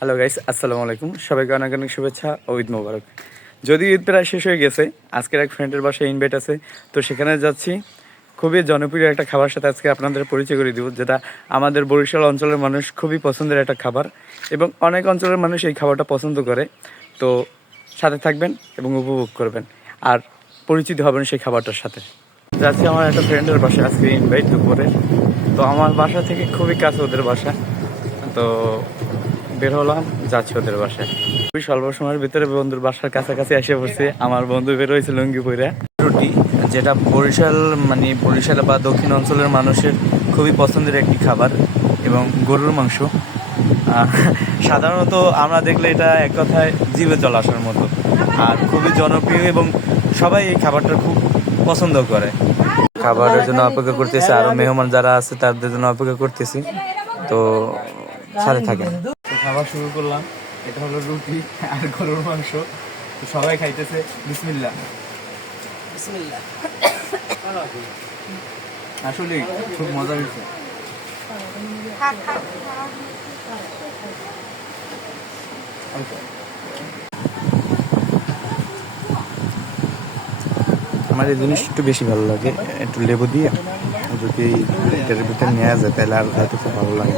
Hello guys আসসালামু আলাইকুম সবাইকে অনেক অনেক শুভেচ্ছা ও ঈদ মোবারক। যদি ঈদ প্রায় শেষ হয়ে গেছে, আজকের এক ফ্রেন্ডের বাসায় ইনভাইট আছে। তো সেখানে যাচ্ছি। খুবই জনপ্রিয় একটা খাবার সাথে আজকে আপনাদের পরিচয় করে দিব, যেটা আমাদের বরিশাল অঞ্চলের মানুষ খুবই পছন্দের একটা খাবার এবং অনেক অঞ্চলের মানুষ এই খাবারটা পছন্দ করে। তো সাথে থাকবেন এবং উপভোগ করবেন। আর পরিচিত হবেন সেই খাবারটার সাথে। যাচ্ছি আমার একটা ফ্রেন্ডের বাসায় আজকে ইনভাইট দুপুরে। তো আমার বাসা থেকে খুবই কাছে ওদের বাসা। তো বের হলাম যাচ্ছি ওদের বাসায়। খুবই স্বল্প সময়ের ভিতরে বন্ধুর বাসার কাছাকাছি এসে পড়ছে। আমার বন্ধু বের হয়েছে লুঙ্গি পরে রুটি যেটা বরিশাল মানে বরিশাল বা দক্ষিণ অঞ্চলের মানুষের খুবই পছন্দের একটি খাবার এবং গরুর মাংস। সাধারণত আমরা দেখলে এটা এক কথায় জিভে জল আসার মতো। আর খুবই জনপ্রিয় এবং সবাই এই খাবারটা খুব পছন্দ করে। খাবারের জন্য অপেক্ষা করতেছি। আরও মেহমান যারা আছে তাদের জন্য অপেক্ষা করতেছি। তো সাথে থাকেন। খাবার শুরু করলাম। এটা হলো রুটি আর গরুর মাংস। তো সবাই খাইতেছে। বিসমিল্লাহ। আসলে খুব মজা হয়েছে। আমার এই জিনিস একটু বেশি ভালো লাগে। একটু লেবু দিয়ে যদি এটার ভিতরে নেওয়া যায় তাহলে আর হয়তো খুব ভালো লাগে।